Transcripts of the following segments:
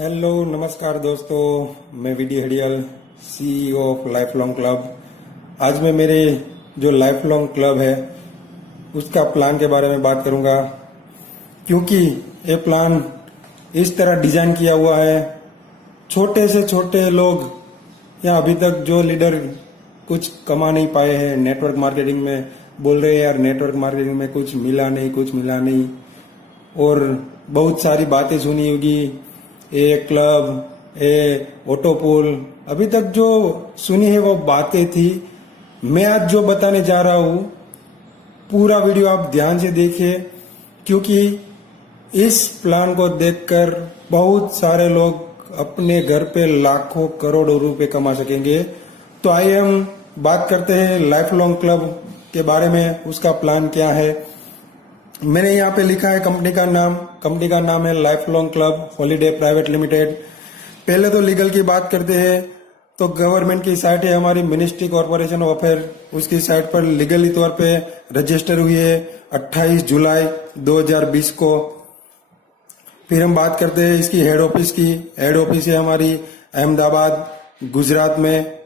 Hello नमस्कार दोस्तों, मैं VD Hadiyal, CEO of life long club. आज मैं मेरे जो लाइफ लॉन्ग क्लब है उसका प्लान के बारे में बात करूंगा, क्योंकि ये प्लान इस तरह डिजाइन किया हुआ है। छोटे से छोटे लोग या अभी तक जो लीडर कुछ कमा नहीं पाए हैं नेटवर्क मार्केटिंग में, बोल रहे हैं यार नेटवर्क मार्केटिंग में कुछ मिला नहीं, और बहुत सारी बातें सुनी होगी, ए क्लब, ए ऑटोपूल, अभी तक जो सुनी है वो बातें थी। मैं आज जो बताने जा रहा हूं पूरा वीडियो आप ध्यान से देखिए, क्योंकि इस प्लान को देखकर बहुत सारे लोग अपने घर पे लाखों करोड़ों रुपए कमा सकेंगे। तो आइए हम बात करते हैं लाइफ लॉन्ग क्लब के बारे में, उसका प्लान क्या है। मैंने यहाँ पे लिखा है कंपनी का नाम है life long club holiday private limited. पहले तो लीगल की बात करते हैं तो गवर्नमेंट की साइट है हमारी मिनिस्ट्री कॉर्पोरेशन ऑफ अफेयर, उसकी साइट पर लीगली तौर पे रजिस्टर हुई है 28 जुलाई 2020 को। फिर हम बात करते हैं इसकी हेड ऑफिस की। हेड ऑफिस है हमारी अहमदाबाद गुजरात में।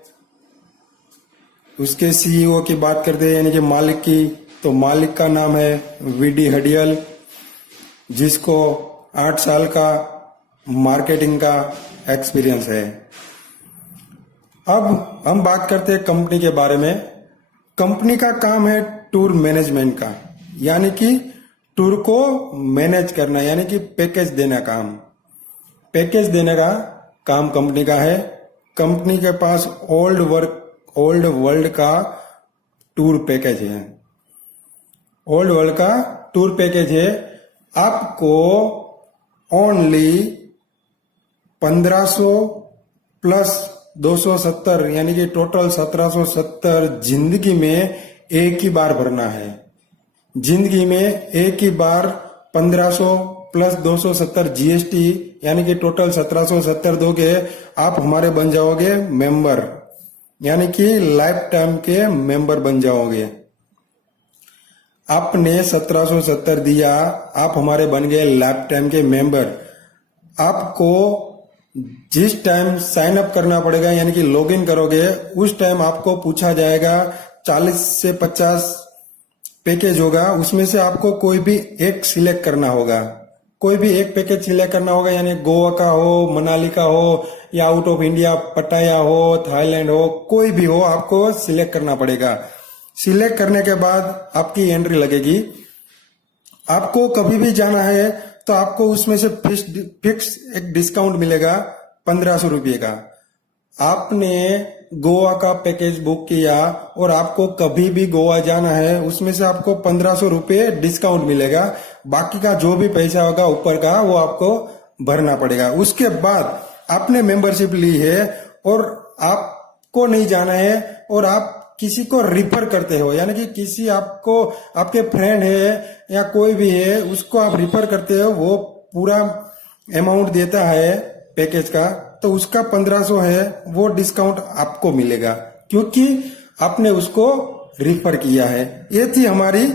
उसके सीईओ की बात करते हैं यानी कि मालिक की, तो मालिक का नाम है वीडी हडियल, जिसको 8 साल का मार्केटिंग का एक्सपीरियंस है। अब हम बात करते हैं कंपनी के बारे में। कंपनी का काम है टूर मैनेजमेंट का, यानी कि टूर को मैनेज करना, यानी कि पैकेज देना पैकेज देने का काम कंपनी का है। कंपनी के पास ओल्ड वर्ल्ड का टूर पैकेज है। ओल्ड वर्ल्ड का टूर पैकेज है। आपको ओनली 1500 प्लस 270 यानी कि टोटल 1770 जिंदगी में एक ही बार भरना है। जिंदगी में एक ही बार 1500 प्लस 270 जीएसटी यानी कि टोटल 1770 दोगे, आप हमारे बन जाओगे मेंबर, यानी कि लाइफ टाइम के मेंबर बन जाओगे। आपने 1770 दिया, आप हमारे बन गए लाइफ टाइम के मेंबर। आपको जिस टाइम साइन अप करना पड़ेगा यानी कि लॉगिन करोगे, उस टाइम आपको पूछा जाएगा 40 से 50 पैकेज होगा, उसमें से आपको कोई भी एक सिलेक्ट करना होगा। कोई भी एक पैकेज सिलेक्ट करना होगा, यानी गोवा का हो, मनाली का हो, या आउट ऑफ इंडिया पटाया हो, थाईलैंड हो, कोई भी हो, आपको सिलेक्ट करना पड़ेगा। सिलेक्ट करने के बाद आपकी एंट्री लगेगी। आपको कभी भी जाना है तो आपको उसमें से फिक्स एक डिस्काउंट मिलेगा 1500 रुपये का। आपने गोवा का पैकेज बुक किया और आपको कभी भी गोवा जाना है, उसमें से आपको 1500 रुपये डिस्काउंट मिलेगा। बाकी का जो भी पैसा होगा ऊपर का वो आपको भरना पड़ेगा। उसके बाद आपने मेंबरशिप ली है और आपको नहीं जाना है और आप किसी को रिफर करते हो, यानी कि किसी आपको आपके फ्रेंड है या कोई भी है उसको आप रिफर करते हो, वो पूरा अमाउंट देता है पैकेज का, तो उसका 1500 है वो डिस्काउंट आपको मिलेगा, क्योंकि आपने उसको रिफर किया है। ये थी हमारी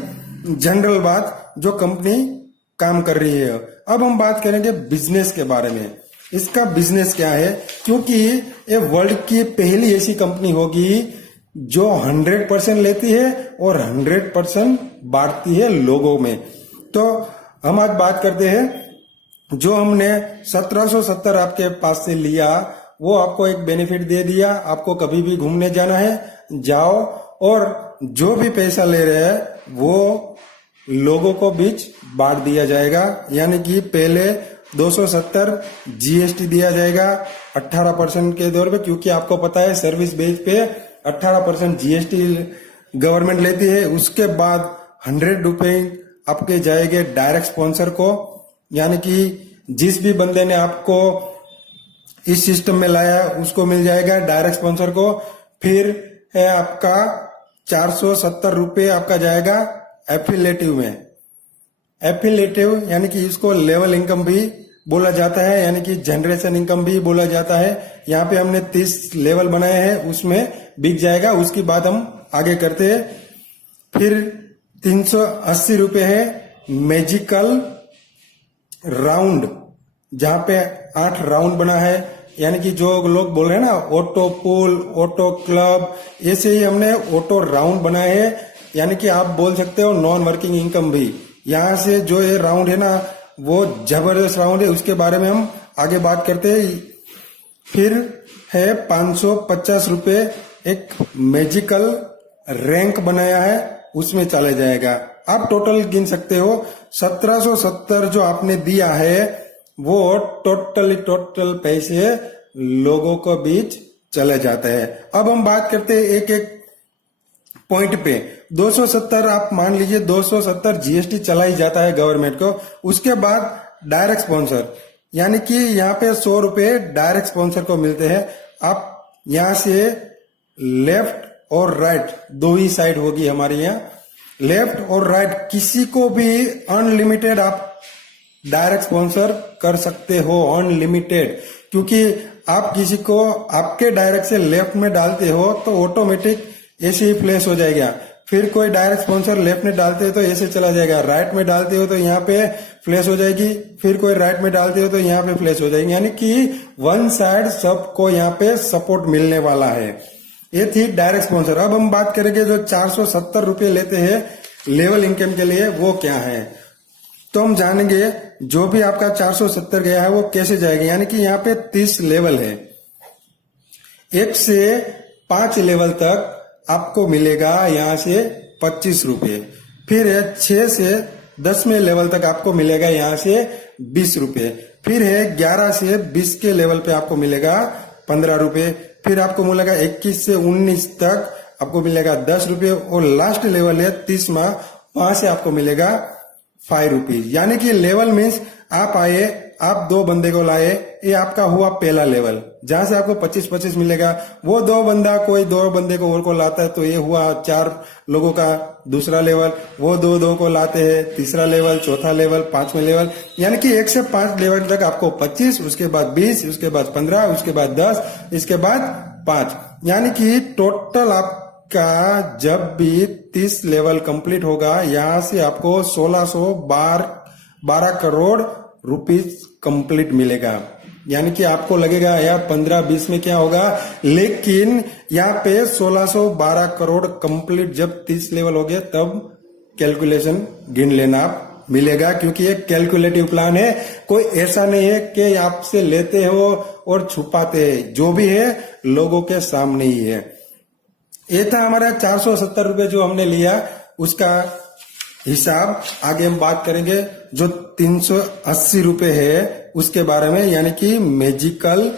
जनरल बात जो कंपनी काम कर रही है। अब हम बात करेंगे बिजनेस के बारे में। इसका बिजनेस क्या है, क्योंकि ये वर्ल्ड की पहली ऐसी कंपनी होगी जो 100% लेती है और 100% बांटती है लोगों में। तो हम आज बात करते हैं, जो हमने 1770 आपके पास से लिया वो आपको एक बेनिफिट दे दिया। आपको कभी भी घूमने जाना है जाओ, और जो भी पैसा ले रहे हैं वो लोगों को बीच बांट दिया जाएगा। यानी कि पहले 270 जीएसटी दिया जाएगा 18% के दौर पे, क्योंकि आपको पता है सर्विस बेस पे 18% जीएसटी गवर्नमेंट लेती है। उसके बाद 100 रुपए आपके जाएंगे डायरेक्ट स्पॉन्सर को, यानी कि जिस भी बंदे ने आपको इस सिस्टम में लाया उसको मिल जाएगा डायरेक्ट स्पॉन्सर को। फिर है आपका 470 रुपए आपका जाएगा एफिलेटिव में। एफिलेटिव यानी कि इसको लेवल इनकम भी बोला जाता है, यानी कि जनरेशन इनकम भी बोला जाता है। यहाँ पे हमने 30 लेवल बनाए हैं, उसमें बिक जाएगा। उसकी बात हम आगे करते हैं। फिर 380 रुपए है मैजिकल राउंड, जहाँ पे 8 राउंड बना है, यानी कि जो लोग बोल रहे हैं ना ऑटो पुल, ऑटो क्लब, ऐसे ही हमने ऑटो राउंड बनाए हैं। यानी कि आप बोल सकते हो नॉन वर्किंग इनकम भी। यहाँ से जो ये राउंड है ना वो जबरदस्त राउंड है, उसके बारे में हम आगे बात करते हैं। फिर है 550 रुपए एक मैजिकल रैंक बनाया है, उसमें चला जाएगा। आप टोटल गिन सकते हो 1770 जो आपने दिया है वो टोटल पैसे लोगों को बीच चले जाते हैं। अब हम बात करते हैं एक एक पॉइंट पे। 270 आप मान लीजिए 270 जीएसटी चला ही जाता है गवर्नमेंट को। उसके बाद डायरेक्ट स्पॉन्सर, यानी कि यहाँ पे 100 रुपए डायरेक्ट स्पॉन्सर को मिलते हैं। आप यहाँ से लेफ्ट और राइट दो ही साइड होगी हमारे यहाँ, लेफ्ट और राइट किसी को भी अनलिमिटेड आप डायरेक्ट स्पॉन्सर कर सकते हो, अनलिमिटेड। क्योंकि आप किसी को आपके डायरेक्ट से लेफ्ट में डालते हो तो ऑटोमेटिक ऐसे ही फ्लैश हो जाएगा। फिर कोई डायरेक्ट स्पॉन्सर लेफ्ट में डालते हो तो ऐसे चला जाएगा, राइट में डालते हो तो यहाँ पे फ्लैश हो जाएगी, फिर कोई राइट में डालते हो तो यहाँ पे फ्लैश हो जाएगी। यानी कि वन साइड सबको यहाँ पे सपोर्ट मिलने वाला है। ये थी डायरेक्ट स्पॉन्सर। अब हम बात करेंगे जो 470 रुपए लेते हैं लेवल इनकम के लिए, वो क्या है। तो हम जानेंगे जो भी आपका 470 गया है वो कैसे जाएगा। यानी कि यहाँ पे 30 लेवल है, 1 से 5 लेवल तक आपको मिलेगा यहाँ से 25 रुपए। फिर है 6 से 10वें लेवल तक आपको मिलेगा यहाँ से 20 रुपए। फिर है 11 से 20 के लेवल पे आपको मिलेगा 15 रुपए। फिर आपको मिलेगा 21 से 19 तक आपको मिलेगा 10 रुपए। और लास्ट लेवल है 30वां, वहां से आपको मिलेगा 5 रुपीज। यानी कि लेवल मीन्स आप आए, आप 2 बंदे को लाए, ये आपका हुआ पहला लेवल जहां से आपको 25-25 मिलेगा। वो 2 बंदा कोई 2 बंदे को और को लाता है तो ये हुआ 4 लोगों का दूसरा लेवल। वो 2-2 को लाते हैं, तीसरा लेवल, चौथा लेवल, 5वां लेवल। यानी कि 1 से 5 लेवल तक आपको 25, उसके बाद 20, उसके बाद 15, उसके बाद 10, इसके बाद 5। यानी कि टोटल आपका जब भी 30 लेवल कंप्लीट होगा यहाँ से आपको 1612 करोड़ रुपीज कंप्लीट मिलेगा। यानी कि आपको लगेगा यार 15-20 में क्या होगा, लेकिन यहाँ पे 1612 करोड़ कंप्लीट जब 30 लेवल हो गया तब कैलकुलेशन गिन लेना आप मिलेगा। क्योंकि ये कैलकुलेटिव प्लान है, कोई ऐसा नहीं है कि आपसे लेते हो और छुपाते हैं, जो भी है लोगों के सामने ही है। ये था हमारा 470 रुपए जो हमने लिया, उसका हिसाब आगे हम बात करेंगे। जो 380 रुपए है उसके बारे में, यानी कि मैजिकल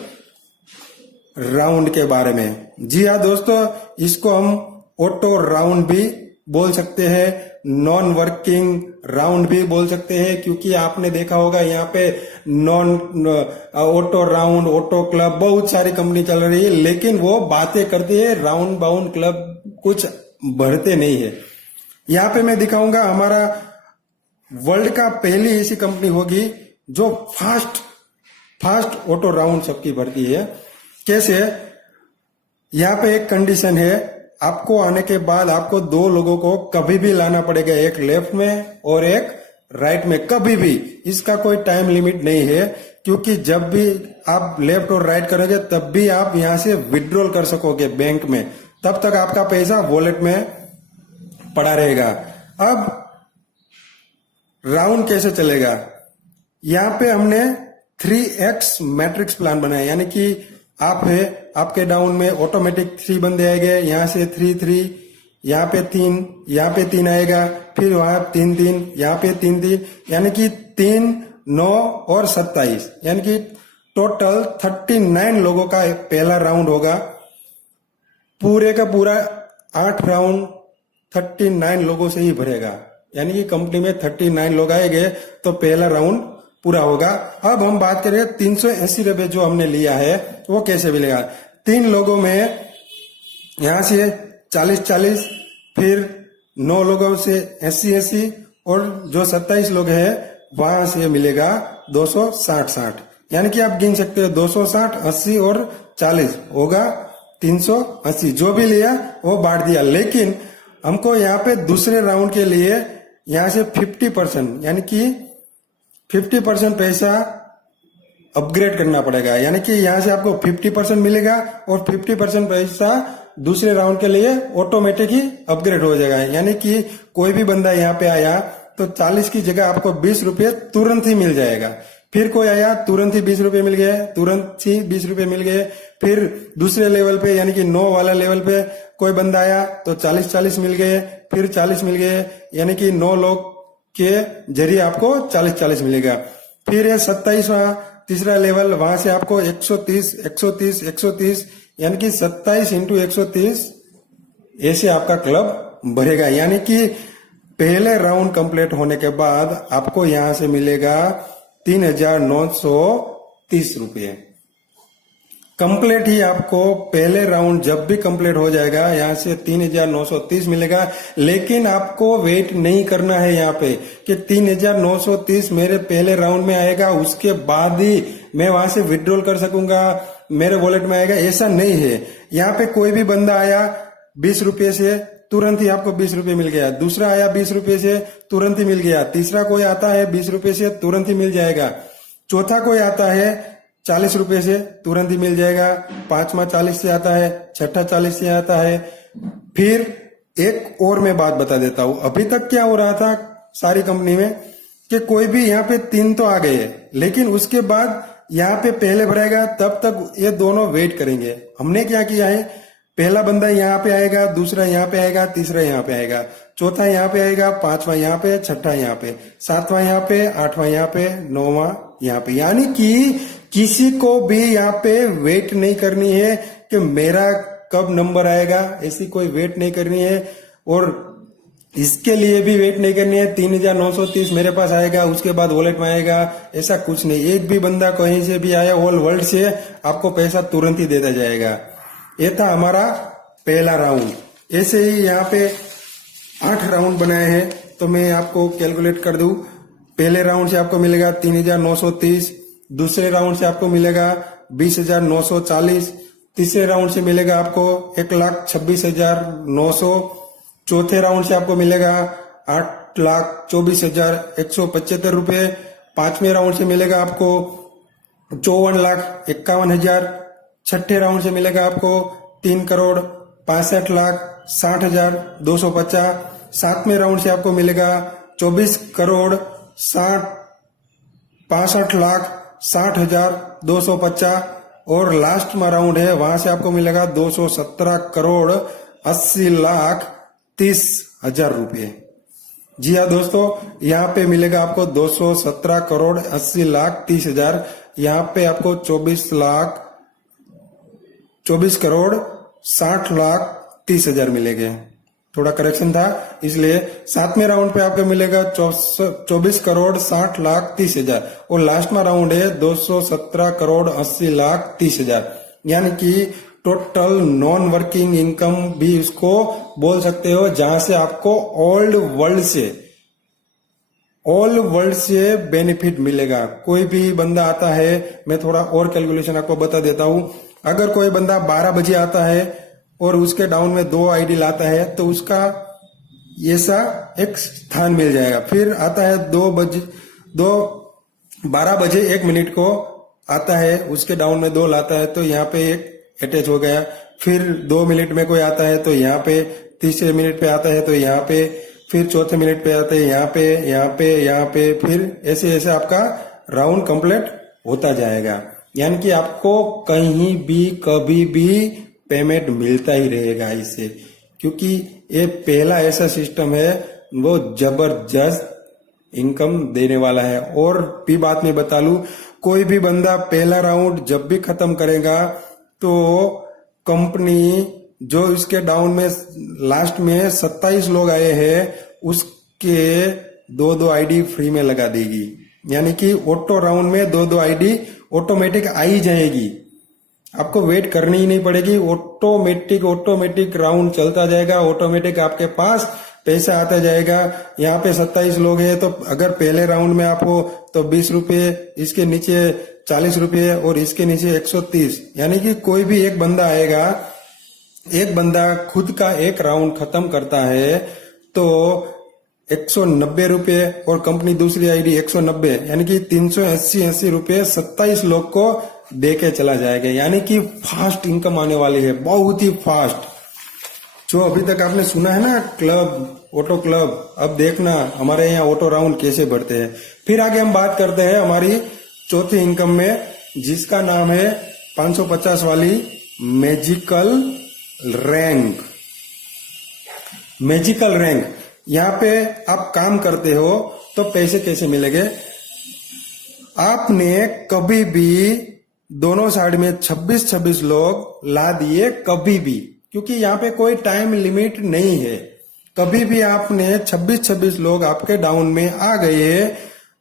राउंड के बारे में। जी हाँ दोस्तों, इसको हम ऑटो राउंड भी बोल सकते हैं, नॉन वर्किंग राउंड भी बोल सकते हैं। क्योंकि आपने देखा होगा यहाँ पे non auto round, auto club, बहुत सारी कंपनी चल रही है, लेकिन वो बातें करती है, राउंड बाउंड क्लब कुछ भरते नहीं है। यहाँ पे मैं दिखाऊंगा हमारा वर्ल्ड का पहली ऐसी कंपनी होगी जो फास्ट ऑटो राउंड सबकी भरती है। कैसे, यहाँ पे एक कंडीशन है, आपको आने के बाद आपको 2 लोगों को कभी भी लाना पड़ेगा, एक लेफ्ट में और एक राइट में, कभी भी। इसका कोई टाइम लिमिट नहीं है, क्योंकि जब भी आप लेफ्ट और राइट करोगे तब भी आप यहाँ से विड्रॉल कर सकोगे बैंक में, तब तक आपका पैसा वॉलेट में पड़ा रहेगा। अब राउंड कैसे चलेगा, यहाँ पे हमने 3x मैट्रिक्स प्लान बनाया। यानी कि आप है, आपके डाउन में ऑटोमेटिक 3 बंदे आएंगे, यहाँ से 3-3, यहाँ पे 3, यहाँ पे 3 आएगा, फिर वहां 3-3, यहाँ पे 3-3, यानी कि 3, 9 और 27, यानी कि टोटल 39 लोगों का पहला राउंड होगा। पूरे का पूरा 8 राउंड 39 लोगों से ही भरेगा। यानी कि कंपनी में 39 लोग आएंगे तो पहला राउंड पूरा होगा। अब हम बात करें 380 रुपए जो हमने लिया है वो कैसे मिलेगा। 3 लोगों में यहां से 40-40, फिर 9 लोगों से 80-80, और जो 27 लोग हैं वहां से मिलेगा 260-60। यानी कि आप गिन सकते हो 260, 80 और 40 होगा 380। जो भी लिया वो बांट दिया। लेकिन हमको यहाँ पे दूसरे राउंड के लिए यहाँ से 50%, यानी कि 50% पैसा अपग्रेड करना पड़ेगा, यानी कि यहाँ से आपको 50% मिलेगा और 50% पैसा दूसरे राउंड के लिए ऑटोमेटिक ही अपग्रेड हो जाएगा। यानी कि कोई भी बंदा यहाँ पे आया तो 40 की जगह आपको 20 रुपये तुरंत ही मिल जाएगा। फिर कोई आया तुरंत ही 20 रुपये मिल गए, तुरंत ही 20 रुपये मिल गए। फिर दूसरे लेवल पे यानी कि 9 वाला लेवल पे कोई बंदा आया तो 40 मिल गए, फिर 40 मिल गए, यानी कि 9 लोग के जरिए आपको 40 मिलेगा। फिर ये 27वां तीसरा लेवल, वहां से आपको 130 यानी कि 27 इंटू 130 ऐसे आपका क्लब भरेगा। यानी कि पहले राउंड कंप्लीट होने के बाद आपको यहां से मिलेगा 3,930 रुपये। कंप्लीट ही आपको पहले राउंड जब भी कंप्लीट हो जाएगा यहां से 3,930 मिलेगा। लेकिन आपको वेट नहीं करना है यहाँ पे कि 3,930 मेरे पहले राउंड में आएगा उसके बाद ही मैं वहां से विड्रॉल कर सकूंगा, मेरे वॉलेट में आएगा, ऐसा नहीं है। यहाँ पे कोई भी बंदा आया 20 रुपये से तुरंत ही आपको 20 रुपये मिल गया, दूसरा आया 20 रुपये से तुरंत ही मिल गया, तीसरा कोई आता है 20 रुपये से तुरंत ही मिल जाएगा, चौथा कोई आता है 40 रुपये से तुरंत ही मिल जाएगा, पांचवा 40 से आता है, छठा 40 से आता है। फिर एक और मैं बात बता देता हूं, अभी तक क्या हो रहा था सारी कंपनी में कि कोई भी यहाँ पे 3 तो आ गए, लेकिन उसके बाद यहाँ पे पहले भरेगा तब तक ये दोनों वेट करेंगे। हमने क्या किया है, पहला बंदा यहाँ पे आएगा, दूसरा यहाँ पे आएगा, तीसरा यहाँ पे आएगा, चौथा यहाँ पे आएगा, पांचवा यहाँ पे, छठा यहाँ पे, सातवां यहाँ पे, आठवां यहाँ पे, नौवां यहाँ पे। यानी कि किसी को भी यहाँ पे वेट नहीं करनी है कि मेरा कब नंबर आएगा, ऐसी कोई वेट नहीं करनी है। और इसके लिए भी वेट नहीं करनी है 3,930 मेरे पास आएगा उसके बाद वॉलेट में आएगा, ऐसा कुछ नहीं। एक भी बंदा कहीं से भी आया ऑल वर्ल्ड से आपको पैसा तुरंत ही देता जाएगा। ये था हमारा पहला राउंड। ऐसे ही यहाँ पे 8 राउंड बनाए हैं, तो मैं आपको कैलकुलेट कर दूं। पहले राउंड से आपको मिलेगा 3,930, दूसरे राउंड से आपको मिलेगा 20,940, तीसरे राउंड से मिलेगा आपको 1,26,900, चौथे राउंड से आपको मिलेगा 8,24,175 रुपये, पांचवें राउंड से मिलेगा आपको 54,51,000, छठे राउंड से मिलेगा आपको 3,65,60,250, सातवें राउंड से आपको मिलेगा 24,65,60,250 और लास्ट में राउंड है वहां से आपको मिलेगा 217,80,30,000 रुपये। जी हाँ दोस्तों, यहाँ पे मिलेगा आपको 217,80,30,000। यहाँ पे आपको 24,60,30,000 मिलेंगे। थोड़ा करेक्शन था इसलिए। सातवें राउंड पे आपको मिलेगा 24,60,30,000 और लास्ट में राउंड है 217,80,30,000। यानी कि टोटल नॉन वर्किंग इनकम भी इसको बोल सकते हो, जहां से आपको ऑल वर्ल्ड से बेनिफिट मिलेगा। कोई भी बंदा आता है, मैं थोड़ा और कैलकुलेशन आपको बता देता हूं। अगर कोई बंदा 12 बजे आता है और उसके डाउन में 2 आईडी लाता है तो उसका ऐसा एक स्थान मिल जाएगा। फिर आता है 12 बजे 1 मिनट को आता है, उसके डाउन में 2 लाता है तो यहाँ पे एक अटैच हो गया। फिर 2 मिनट में कोई आता है तो यहाँ पे, तीसरे मिनट पे आता है तो यहाँ पे, फिर चौथे मिनट पे आता है यहाँ पे, फिर ऐसे ऐसे आपका राउंड कंप्लीट होता जाएगा। यानी कि आपको कहीं भी कभी भी पेमेंट मिलता ही रहेगा इससे, क्योंकि ये पहला ऐसा सिस्टम है वो जबरदस्त इनकम देने वाला है। और भी बात मैं बता लूं, कोई भी बंदा पहला राउंड जब भी खत्म करेगा तो कंपनी जो इसके डाउन में लास्ट में 27 लोग आए हैं उसके 2-2 आईडी फ्री में लगा देगी। यानी कि ऑटो राउंड में 2-2 आईडी ऑटोमेटिक आ ही जाएगी, आपको वेट करनी ही नहीं पड़ेगी। ऑटोमेटिक राउंड चलता जाएगा, ऑटोमेटिक आपके पास पैसा आता जाएगा। यहाँ पे 27 लोग हैं तो अगर पहले राउंड में आप हो तो 20 रुपये, इसके नीचे 40 रुपये और इसके नीचे 130। यानी कि कोई भी एक बंदा आएगा, एक बंदा खुद का एक राउंड खत्म करता है तो 190 रुपये और कंपनी दूसरी आईडी 190, यानी कि 380 रुपये 27 लोग को दे के चला जाएगा। यानी कि फास्ट इनकम आने वाली है, बहुत ही फास्ट। जो अभी तक आपने सुना है ना क्लब, ऑटो क्लब, अब देखना हमारे यहाँ ऑटो राउंड कैसे बढ़ते हैं। फिर आगे हम बात करते हैं हमारी चौथी इनकम में, जिसका नाम है 550 वाली मैजिकल रैंक। मैजिकल रैंक, यहाँ पे आप काम करते हो तो पैसे कैसे मिलेंगे। आपने कभी भी दोनों साइड में 26 लोग ला दिए, कभी भी, क्योंकि यहाँ पे कोई टाइम लिमिट नहीं है। कभी भी आपने 26 लोग आपके डाउन में आ गए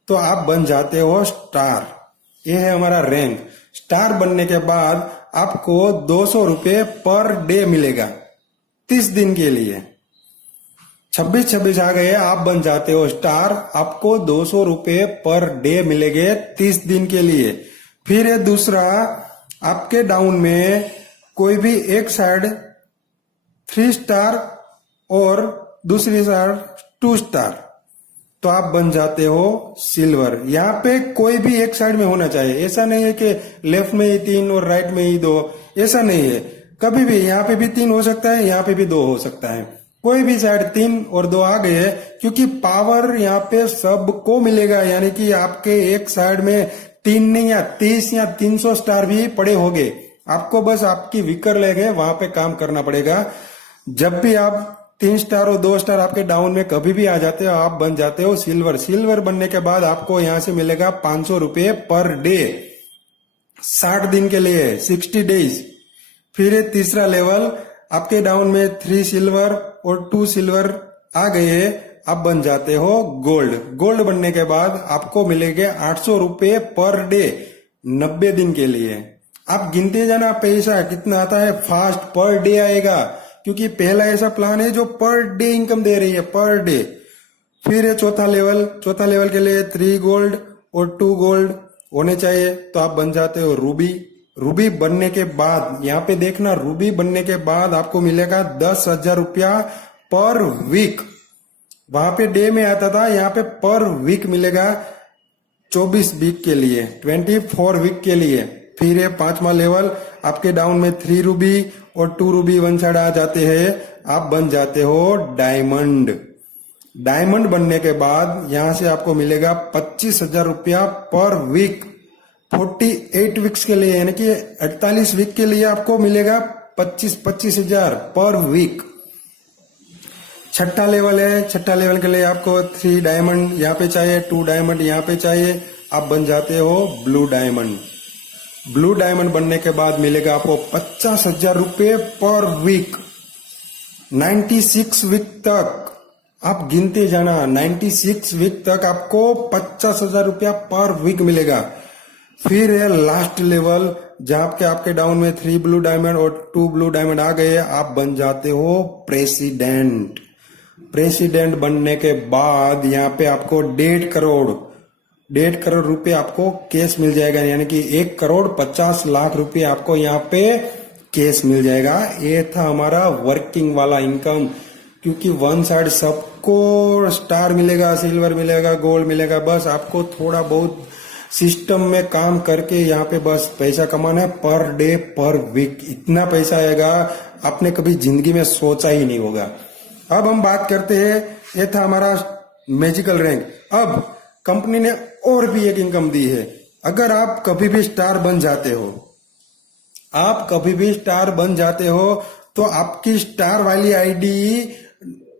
तो आप बन जाते हो स्टार। ये है हमारा रैंक। स्टार बनने के बाद आपको 200 रुपये पर डे मिलेगा 30 दिन के लिए। 26 आ गए, आप बन जाते हो स्टार, आपको 200 रुपये पर डे मिलेंगे 30 दिन के लिए। फिर है दूसरा, आपके डाउन में कोई भी एक साइड 3 स्टार और दूसरी साइड 2 स्टार, तो आप बन जाते हो सिल्वर। यहाँ पे कोई भी एक साइड में होना चाहिए, ऐसा नहीं है कि लेफ्ट में ही 3 और राइट में ही 2, ऐसा नहीं है। कभी भी यहाँ पे भी 3 हो सकता है, यहाँ पे भी 2 हो सकता है। कोई भी साइड 3 और 2 आ गए, क्योंकि पावर यहाँ पे सबको मिलेगा। यानी कि आपके एक साइड में 3 नहीं या 30 या 300 स्टार भी पड़े होंगे, आपको बस आपकी विकर लेके वहां पे काम करना पड़ेगा। जब भी आप 3 स्टार और 2 स्टार आपके डाउन में कभी भी आ जाते हो, आप बन जाते हो सिल्वर। सिल्वर बनने के बाद आपको यहां से मिलेगा 500 रुपये पर डे 60 दिन के लिए, 60 डेज। फिर तीसरा लेवल, आपके डाउन में 3 सिल्वर और 2 सिल्वर आ गए, आप बन जाते हो गोल्ड। गोल्ड बनने के बाद आपको मिलेंगे 800 रुपये पर डे 90 दिन के लिए। आप गिनते जाना पैसा कितना आता है, फास्ट पर डे आएगा, क्योंकि पहला ऐसा प्लान है जो पर डे इनकम दे रही है, पर डे। फिर है चौथा लेवल। चौथा लेवल के लिए 3 गोल्ड और 2 गोल्ड होने चाहिए, तो आप बन जाते हो रूबी। रूबी बनने के बाद यहाँ पे देखना, रूबी बनने के बाद आपको मिलेगा 10,000 रुपया पर वीक। वहां पे डे में आता था, यहाँ पे पर वीक मिलेगा 24 वीक के लिए, 24 वीक के लिए। फिर है 5वां लेवल, आपके डाउन में 3 रूबी और 2 रूबी वन साइड आ जाते हैं, आप बन जाते हो डायमंड। डायमंड बनने के बाद यहां से आपको मिलेगा 25,000 रुपया पर वीक 48 वीक्स के लिए, यानी कि 48 वीक के लिए आपको मिलेगा 25,000 पर वीक। छठा लेवल है, छठा लेवल के लिए आपको 3 डायमंड यहाँ पे चाहिए, 2 डायमंड यहाँ पे चाहिए, आप बन जाते हो ब्लू डायमंड। ब्लू डायमंड बनने के बाद मिलेगा आपको 50,000 रुपये पर वीक 96 वीक तक। आप गिनते जाना, 96 वीक तक आपको 50,000 रुपया पर वीक मिलेगा। फिर है लास्ट लेवल, जहां पे आपके डाउन में 3 ब्लू डायमंड और 2 ब्लू डायमंड आ गए, आप बन जाते हो प्रेसिडेंट। प्रेसिडेंट बनने के बाद यहाँ पे आपको 1.5 करोड़ रुपए आपको कैश मिल जाएगा, यानी कि 1,50,00,000 रुपए आपको यहाँ पे कैश मिल जाएगा। ये था हमारा वर्किंग वाला इनकम, क्योंकि वन साइड सबको स्टार मिलेगा, सिल्वर मिलेगा, गोल्ड मिलेगा, बस आपको थोड़ा बहुत सिस्टम में काम करके यहाँ पे बस पैसा कमाना है पर डे पर वीक। इतना पैसा आएगा आपने कभी जिंदगी में सोचा ही नहीं होगा। अब हम बात करते हैं, ये था हमारा मैजिकल रैंक। अब कंपनी ने और भी एक इनकम दी है। अगर आप कभी भी स्टार बन जाते हो, आप कभी भी स्टार बन जाते हो, तो आपकी स्टार वाली आईडी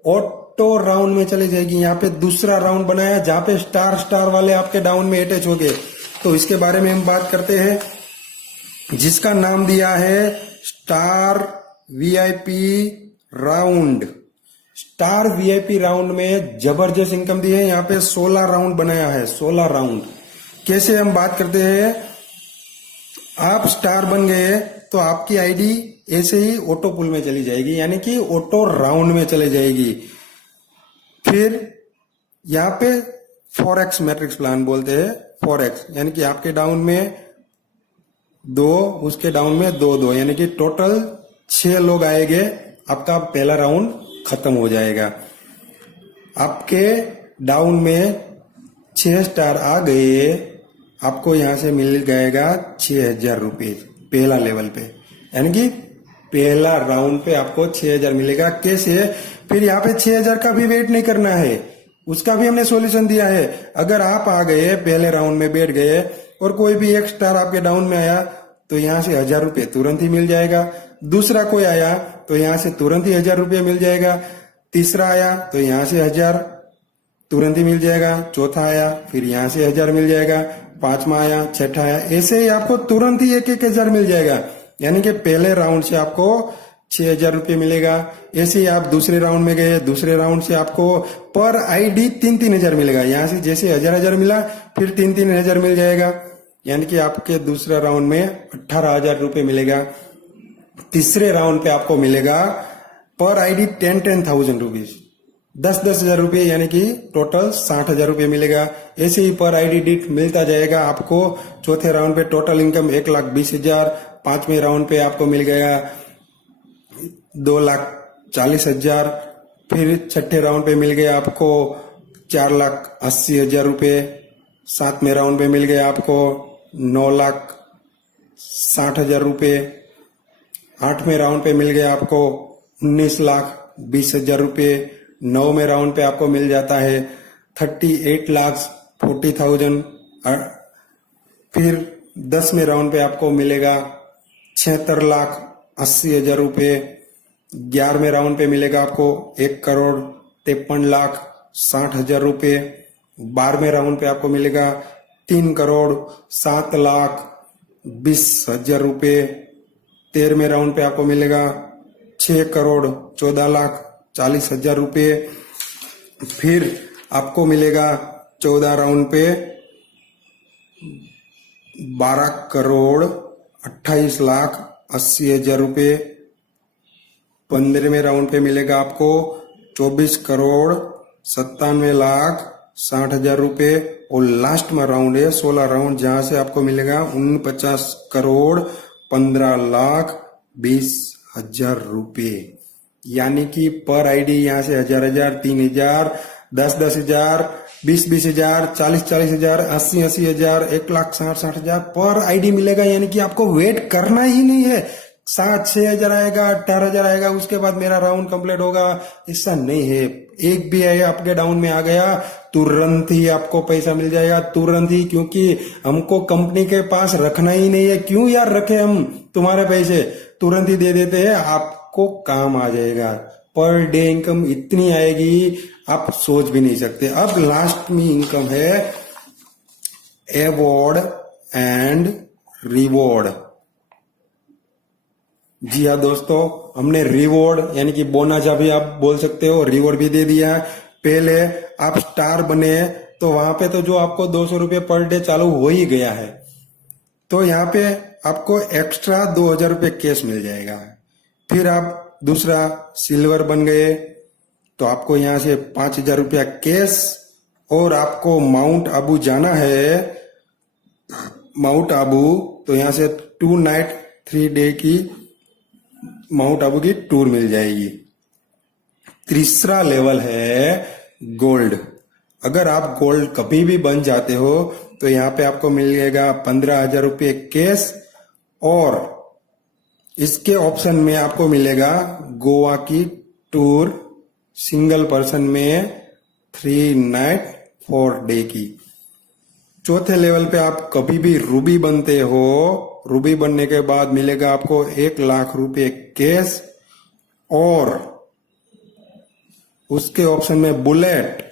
ऑटो राउंड में चली जाएगी। यहाँ पे दूसरा राउंड बनाया जहां पे स्टार स्टार वाले आपके डाउन में अटैच हो गए, तो इसके बारे में हम बात करते हैं, जिसका नाम दिया है star VIP round. Star VIP round में जबरदस्त इनकम दी है। यहाँ पे 16 राउंड बनाया है, 16 राउंड। कैसे हम बात करते हैं, आप स्टार बन गए तो आपकी आईडी ऐसे ही ऑटो पुल में चली जाएगी, यानी कि ऑटो राउंड में चले जाएगी। फिर यहाँ पे 4x मैट्रिक्स प्लान बोलते हैं, 4x, यानी कि आपके डाउन में 2, उसके डाउन में 2, यानी कि टोटल 6 लोग आएंगे, आपका पहला राउंड खत्म हो जाएगा। आपके डाउन में 6 स्टार आ गए, आपको यहाँ से मिल जाएगा 6,000 रुपये पहला लेवल पे, यानी कि पहला राउंड पे आपको 6,000 मिलेगा। कैसे? फिर यहाँ पे 6,000 का भी वेट नहीं करना है, उसका भी हमने सॉल्यूशन दिया है। अगर आप आ गए पहले राउंड में बैठ गए और कोई भी एक स्टार आपके डाउन में आया तो यहाँ से 1,000 रुपये तुरंत ही मिल जाएगा। दूसरा कोई आया तो यहाँ से तुरंत ही 1,000 रुपये मिल जाएगा। तीसरा आया तो यहाँ से 1,000 तुरंत ही मिल जाएगा। चौथा आया फिर यहाँ से 1,000 मिल जाएगा। पांचवा आया, छठा आया, ऐसे ही आपको तुरंत ही 1,000 मिल जाएगा। यानी कि पहले राउंड से आपको 6,000 रुपये मिलेगा। ऐसे ही आप दूसरे राउंड में गए, दूसरे राउंड से आपको पर आईडी 3,000 मिलेगा। यहाँ से जैसे 1,000 मिला फिर 3,000 मिल जाएगा, यानी कि आपके दूसरा राउंड में 18,000 रुपये मिलेगा। तीसरे राउंड पे आपको मिलेगा पर आईडी 10,000 रुपीज, 10,000 रुपये, यानी कि टोटल 60,000 रुपये मिलेगा। ऐसे ही पर आईडी डिट मिलता जाएगा आपको। चौथे राउंड पे टोटल इनकम 1,20,000। पांचवें राउंड पे आपको मिल गया 2,40,000। फिर छठे राउंड पे मिल गया आपको 4,80,000 रुपये। सातवें राउंड पे मिल गया आपको 9,60,000 रुपये। आठवें राउंड पे मिल गया आपको 19,20,000 रुपये। नौवें राउंड पे आपको मिल जाता है 38,40,000। फिर 10वें राउंड पे आपको मिलेगा 76,80,000 रुपये। 11वें राउंड पे मिलेगा आपको 1,53,60,000 रुपये। 12वें राउंड पे आपको मिलेगा 3,07,20,000 रुपये। 13वें राउंड पे आपको मिलेगा 6,14,40,000 रुपये। फिर आपको मिलेगा 14 राउंड पे 12,28,80,000 रुपये। 15वें राउंड पे मिलेगा आपको 24,97,60,000 रुपये। और लास्ट में राउंड है 16 राउंड, जहां से आपको मिलेगा 49,49,20,000 रुपये। यानी कि पर आईडी यहाँ से 1,000, 3,000, 10,000, 20,000, 40,000, 80,000, 1,60,000 पर आईडी मिलेगा। यानी कि आपको वेट करना ही नहीं है। 7,000-6,000 आएगा, 18,000 आएगा, उसके बाद मेरा राउंड कंप्लीट होगा, ऐसा नहीं है। एक भी आया आपके डाउन में आ गया तुरंत ही आपको पैसा मिल जाएगा, तुरंत ही। क्योंकि हमको कंपनी के पास रखना ही नहीं है। क्यों यार रखे हम तुम्हारे पैसे, तुरंत ही दे देते हैं, आपको काम आ जाएगा। पर डे इनकम इतनी आएगी आप सोच भी नहीं सकते। अब लास्ट में इनकम है अवॉर्ड एंड रिवॉर्ड। जी हाँ दोस्तों, हमने रिवॉर्ड यानी कि बोनस अभी आप बोल सकते हो, रिवॉर्ड भी दे दिया। पहले आप स्टार बने तो वहां पे तो जो आपको 200 रुपये पर डे चालू हो ही गया है, तो यहाँ पे आपको एक्स्ट्रा 2,000 रुपये कैश मिल जाएगा। फिर आप दूसरा सिल्वर बन गए तो आपको यहाँ से 5,000 रुपया कैश। और आपको माउंट आबू जाना है, माउंट आबू, तो यहाँ से 2 नाइट 3 डे की माउंट आबू की टूर मिल जाएगी। तीसरा लेवल है गोल्ड। अगर आप गोल्ड कभी भी बन जाते हो तो यहाँ पे आपको मिलेगा 15,000 रुपये कैश। और इसके ऑप्शन में आपको मिलेगा गोवा की टूर सिंगल पर्सन में 3 नाइट 4 डे की। चौथे लेवल पे आप कभी भी रूबी बनते हो, रूबी बनने के बाद मिलेगा आपको 1,00,000 रुपये कैश। और उसके ऑप्शन में बुलेट,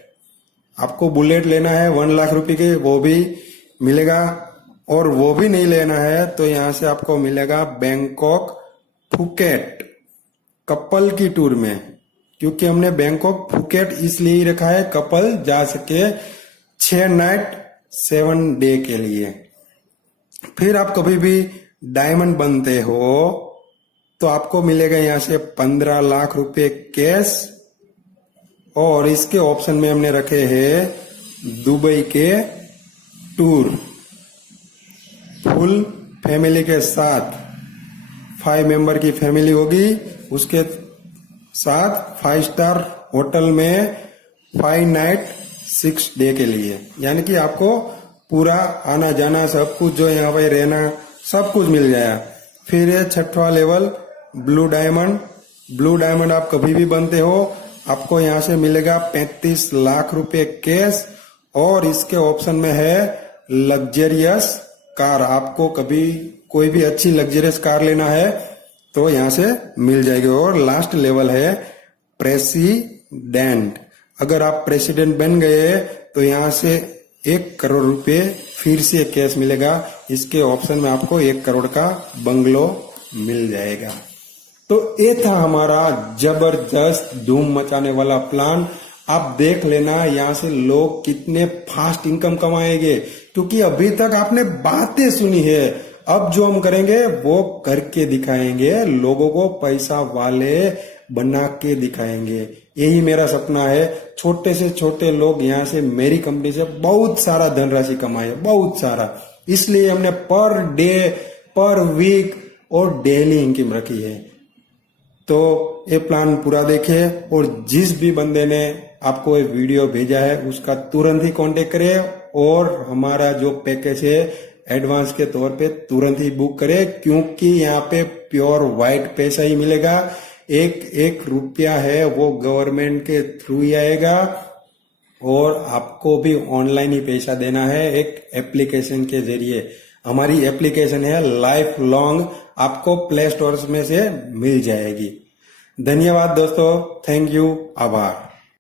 आपको बुलेट लेना है 1,00,000 रुपये के, वो भी मिलेगा। और वो भी नहीं लेना है तो यहां से आपको मिलेगा बैंकॉक फुकेट कपल की टूर में। क्योंकि हमने बैंकॉक फुकेट इसलिए ही रखा है, कपल जा सके 6 नाइट 7 डे के लिए। फिर आप कभी भी डायमंड बनते हो तो आपको मिलेगा यहां से 15,00,000 रुपये कैश। और इसके ऑप्शन में हमने रखे हैं दुबई के टूर फुल फैमिली के साथ। 5 मेंबर की फैमिली होगी, उसके साथ 5 स्टार होटल में 5 नाइट 6 डे के लिए, यानी कि आपको पूरा आना जाना सब कुछ जो यहाँ पे रहना सब कुछ मिल जाएगा। फिर ये छठवां level blue diamond. Blue diamond आप कभी भी बनते हो, आपको यहाँ से मिलेगा 35 लाख रुपए कैश, और इसके ऑप्शन में है लग्जरियस कार। आपको कभी कोई भी अच्छी लग्जरियस कार लेना है तो यहाँ से मिल जाएगी। और लास्ट लेवल है प्रेसिडेंट। अगर आप प्रेसिडेंट बन गए तो यहाँ से 1 करोड़ रुपए फिर से कैश मिलेगा। इसके ऑप्शन में आपको 1 करोड़ का बंगलो मिल जाएगा। तो ये था हमारा जबरदस्त धूम मचाने वाला प्लान। आप देख लेना यहाँ से लोग कितने फास्ट इनकम कमाएंगे, क्योंकि अभी तक आपने बातें सुनी है। अब जो हम करेंगे वो करके दिखाएंगे, लोगों को पैसा वाले बना के दिखाएंगे। यही मेरा सपना है। छोटे से छोटे लोग यहाँ से मेरी कंपनी से बहुत सारा धनराशि कमाए, बहुत सारा। इसलिए हमने पर डे, पर वीक और डेली इनकम रखी है। तो ये प्लान पूरा देखे, और जिस भी बंदे ने आपको ये वीडियो भेजा है उसका तुरंत ही कांटेक्ट करे, और हमारा जो पैकेज है एडवांस के तौर पे तुरंत ही बुक करे, क्योंकि यहाँ पे प्योर व्हाइट पैसा ही मिलेगा। 1 रुपया है वो गवर्नमेंट के थ्रू ही आएगा, और आपको भी ऑनलाइन ही पैसा देना है एक एप्लीकेशन के जरिए। हमारी एप्लीकेशन है लाइफ लॉन्ग, आपको प्ले स्टोर में से मिल जाएगी। धन्यवाद दोस्तों, थैंक यू, आभार।